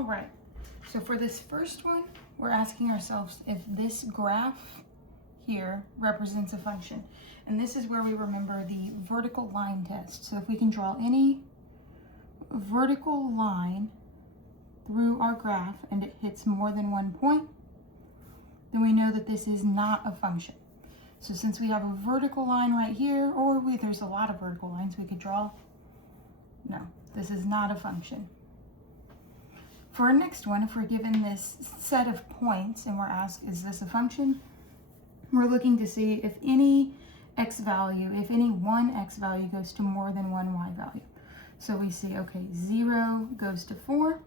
All right, so for this first one, we're asking ourselves if this graph here represents a function. And this is where we remember the vertical line test. So if we can draw any vertical line through our graph and it hits more than one point, then we know that this is not a function. So since we have a vertical line right here, or there's a lot of vertical lines we could draw, no, this is not a function. For our next one, if we're given this set of points and we're asked, is this a function? We're looking to see if any x value, if any one x value goes to more than one y value. So we see, okay, 0 goes to 4,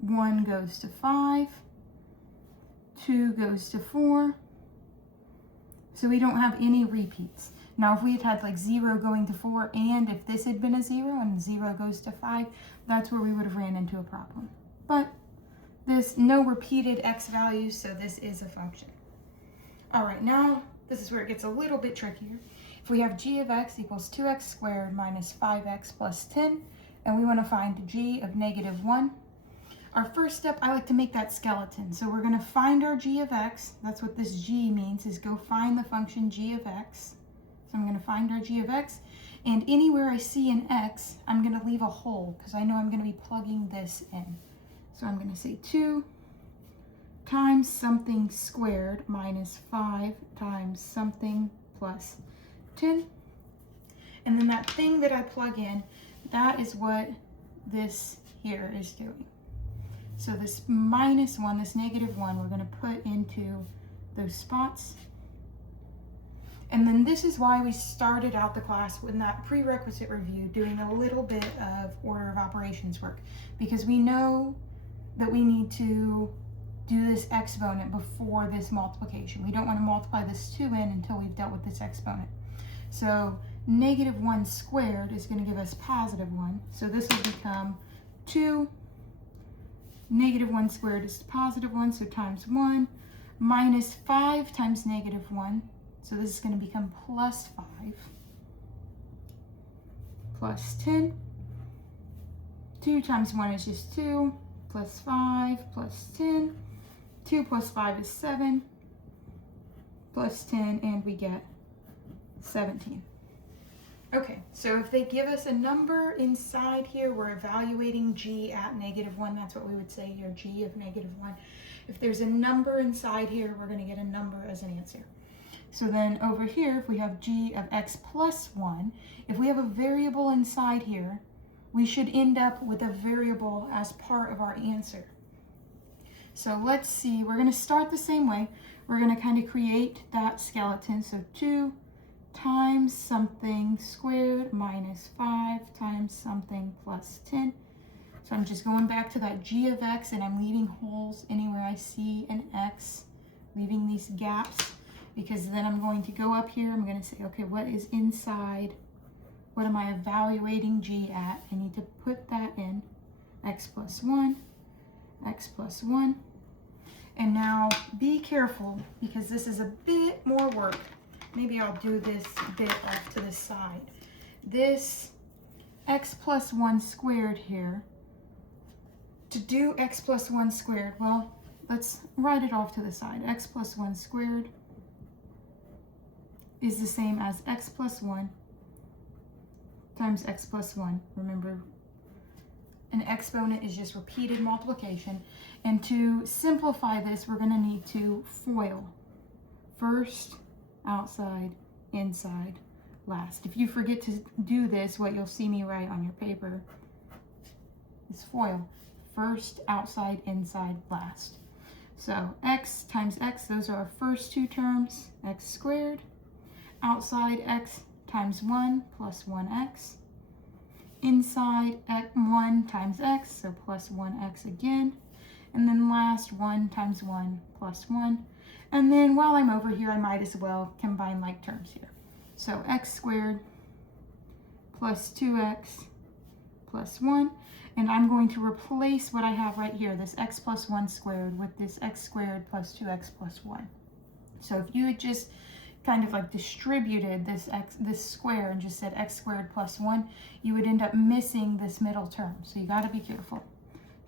1 goes to 5, 2 goes to 4. So we don't have any repeats. Now, if we had had like 0 going to 4, and if this had been a 0 and 0 goes to 5, that's where we would have ran into a problem. But there's no repeated x values, so this is a function. All right, now this is where it gets a little bit trickier. If we have g of x equals 2x squared minus 5x plus 10, and we want to find g of -1, our first step, I like to make that skeleton. So we're going to find our g of x. That's what this g means, is go find the function g of x. So I'm going to find our g of x. And anywhere I see an x, I'm going to leave a hole because I know I'm going to be plugging this in. So I'm going to say 2 times something squared minus 5 times something plus 10. And then that thing that I plug in, that is what this here is doing. So this -1, this -1, we're going to put into those spots. And then this is why we started out the class with that prerequisite review doing a little bit of order of operations work, because we know that we need to do this exponent before this multiplication. We don't want to multiply this 2n until we've dealt with this exponent. So -1 squared is going to give us +1. So this will become 2, -1 squared is +1, so times 1, minus 5 times -1. So this is going to become plus 5, plus 10. 2 times 1 is just 2, plus 5, plus 10. 2 plus 5 is 7, plus 10, and we get 17. Okay, so if they give us a number inside here, we're evaluating g at -1. That's what we would say here, g of -1. If there's a number inside here, we're going to get a number as an answer. So then over here, if we have g of x plus 1, if we have a variable inside here, we should end up with a variable as part of our answer. So let's see, we're going to start the same way. We're going to kind of create that skeleton. So 2 times something squared minus 5 times something plus 10. So I'm just going back to that g of x, and I'm leaving holes anywhere I see an x, leaving these gaps, because then I'm going to go up here. I'm going to say, okay, what is inside? What am I evaluating g at? I need to put that in. X plus 1, x plus 1. And now be careful, because this is a bit more work. Maybe I'll do this bit off to the side. This x plus 1 squared here, to do x plus 1 squared, well, let's write it off to the side. X plus 1 squared is the same as x plus 1 times x plus 1. Remember, an exponent is just repeated multiplication. And to simplify this, we're going to need to FOIL. First, outside, inside, last. If you forget to do this, what you'll see me write on your paper is FOIL. First, outside, inside, last. So x times x, those are our first two terms, x squared. Outside, x times 1 plus 1x. Inside, 1 times x, so plus 1x again. And then last, 1 times 1 plus 1. And then while I'm over here, I might as well combine like terms here. So x squared plus 2x plus 1. And I'm going to replace what I have right here, this x plus 1 squared, with this x squared plus 2x plus 1. So if you had just kind of like distributed this square and just said x squared plus 1, you would end up missing this middle term. So you got to be careful.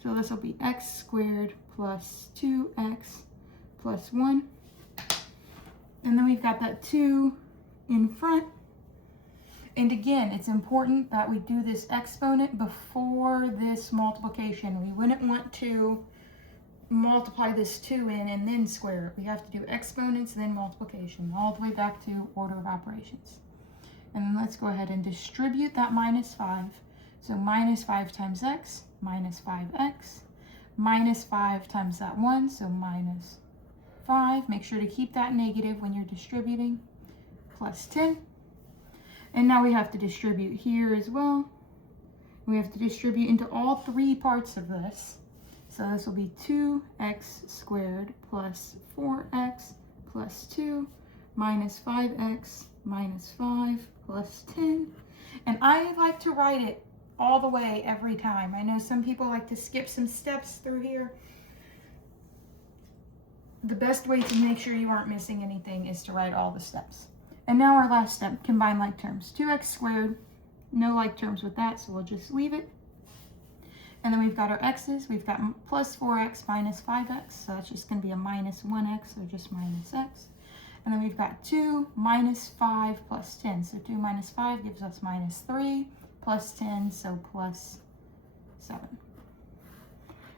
So this will be x squared plus 2x plus 1. And then we've got that 2 in front. And again, it's important that we do this exponent before this multiplication. We wouldn't want to multiply this 2 in and then square it. We have to do exponents, then multiplication, all the way back to order of operations. And then let's go ahead and distribute that minus 5. So minus 5 times x, minus 5x, minus 5 times that 1, so minus 5. Make sure to keep that negative when you're distributing, plus 10. And now we have to distribute here as well. We have to distribute into all 3 parts of this. So this will be 2x squared plus 4x plus 2 minus 5x minus 5 plus 10. And I like to write it all the way every time. I know some people like to skip some steps through here. The best way to make sure you aren't missing anything is to write all the steps. And now our last step, combine like terms. 2x squared, no like terms with that, so we'll just leave it. And then we've got our x's. We've got plus 4x minus 5x, so that's just going to be a minus 1x, or just minus x. And then we've got 2 minus 5 plus 10. So 2 minus 5 gives us minus 3 plus 10, so plus 7.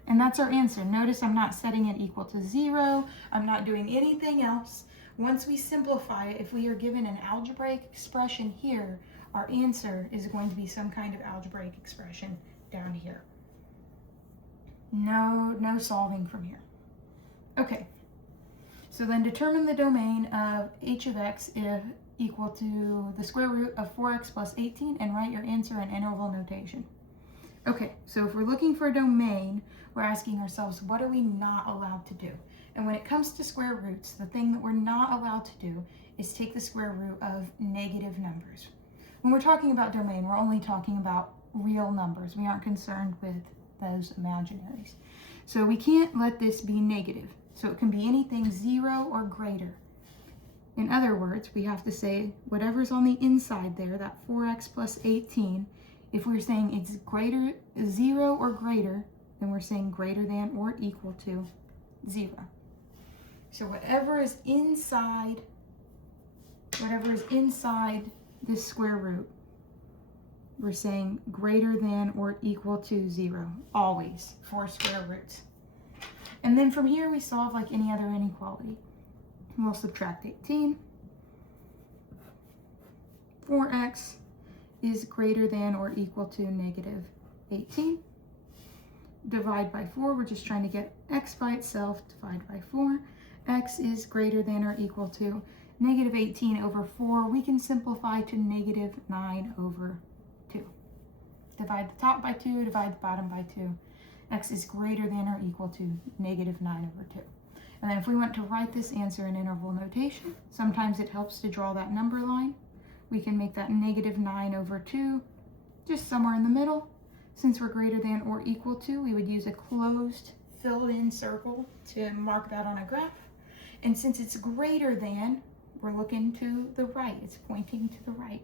And that's our answer. Notice I'm not setting it equal to 0. I'm not doing anything else. Once we simplify it, if we are given an algebraic expression here, our answer is going to be some kind of algebraic expression down here. No solving from here. Okay, so then determine the domain of h of x if equal to the square root of 4x plus 18 and write your answer in interval notation. Okay, so if we're looking for a domain, we're asking ourselves, what are we not allowed to do? And when it comes to square roots, the thing that we're not allowed to do is take the square root of negative numbers. When we're talking about domain, we're only talking about real numbers. We aren't concerned with those imaginaries. So we can't let this be negative. So it can be anything 0 or greater. In other words, we have to say whatever's on the inside there, that 4x plus 18, if we're saying it's greater, 0 or greater, then we're saying greater than or equal to 0. So whatever is inside this square root, we're saying greater than or equal to 0, always, for square roots. And then from here we solve like any other inequality. We'll subtract 18. 4x is greater than or equal to negative 18. Divide by 4, we're just trying to get x by itself, divide by 4. X is greater than or equal to negative 18 over 4. We can simplify to negative 9 over 2. Divide the top by 2, divide the bottom by 2. X is greater than or equal to negative 9 over 2. And then if we want to write this answer in interval notation, sometimes it helps to draw that number line. We can make that negative 9 over 2 just somewhere in the middle. Since we're greater than or equal to, we would use a closed filled in circle to mark that on a graph. And since it's greater than, we're looking to the right. It's pointing to the right.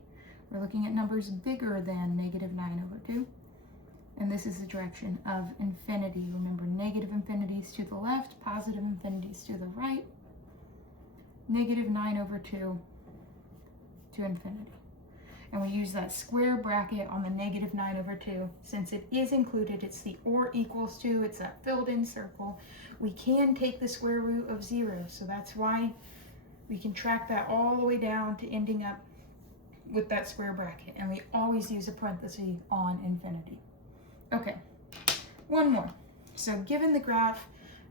We're looking at numbers bigger than negative 9 over 2. And this is the direction of infinity. Remember, negative infinities to the left, positive infinities to the right. Negative 9 over 2 to infinity. And we use that square bracket on the negative 9 over 2. Since it is included, it's the or equals to, it's that filled in circle. We can take the square root of 0, so that's why we can track that all the way down to ending up with that square bracket. And we always use a parenthesis on infinity. Okay, one more. So given the graph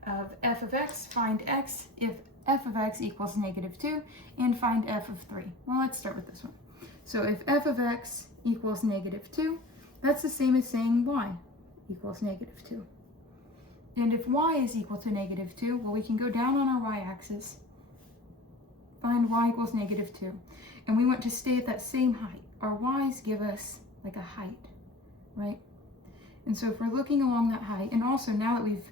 of f of x, find x if f of x equals negative 2, and find f of 3. Well, let's start with this one. So if f of x equals negative 2, that's the same as saying y equals negative 2. And if y is equal to negative 2, well, we can go down on our y-axis, find y equals negative 2. And we want to stay at that same height. Our y's give us like a height, right? And so if we're looking along that height, and also now that we've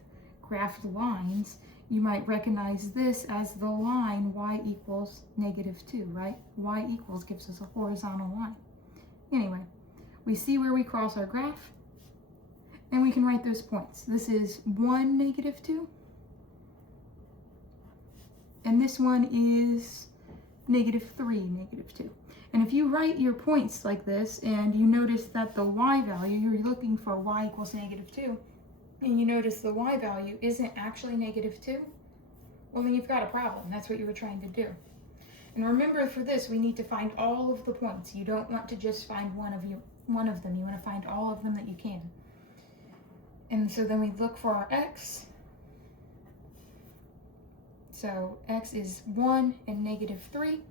graphed lines, you might recognize this as the line y equals -2, right? Y equals gives us a horizontal line. Anyway, we see where we cross our graph, and we can write those points. This is 1, -2, and this one is -3, -2. And if you write your points like this, and you notice that the y value, you're looking for y equals -2, and you notice the y value isn't actually -2, well, then you've got a problem. That's what you were trying to do. And remember, for this, we need to find all of the points. You don't want to just find one of them. You want to find all of them that you can. And so then we look for our x. So x is 1 and -3.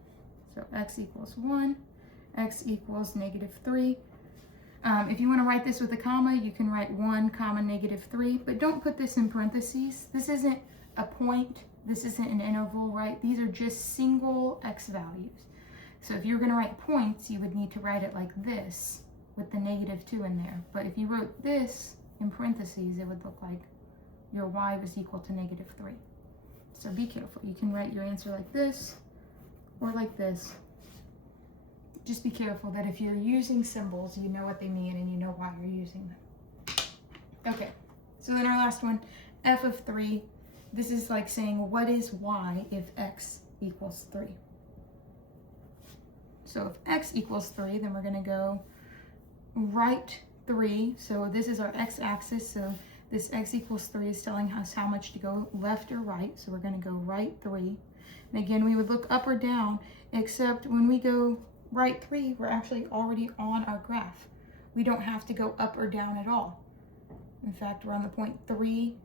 So x equals 1, x equals -3. If you want to write this with a comma, you can write 1, -3, but don't put this in parentheses. This isn't a point, this isn't an interval, right? These are just single x values. So if you're going to write points, you would need to write it like this with the -2 in there. But if you wrote this in parentheses, it would look like your y was equal to -3. So be careful. You can write your answer like this or like this. Just be careful that if you're using symbols, you know what they mean and you know why you're using them. Okay, so then our last one, f of 3. This is like saying, what is y if x equals 3? So if x equals 3, then we're going to go right 3. So this is our x-axis. So this x equals 3 is telling us how much to go left or right. So we're going to go right 3. And again, we would look up or down, except when we go right 3, we're actually already on our graph. We don't have to go up or down at all. In fact, we're on the point 3,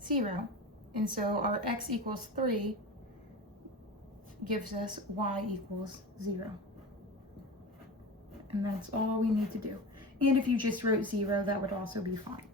0. And so our x equals 3 gives us y equals 0. And that's all we need to do. And if you just wrote 0, that would also be fine.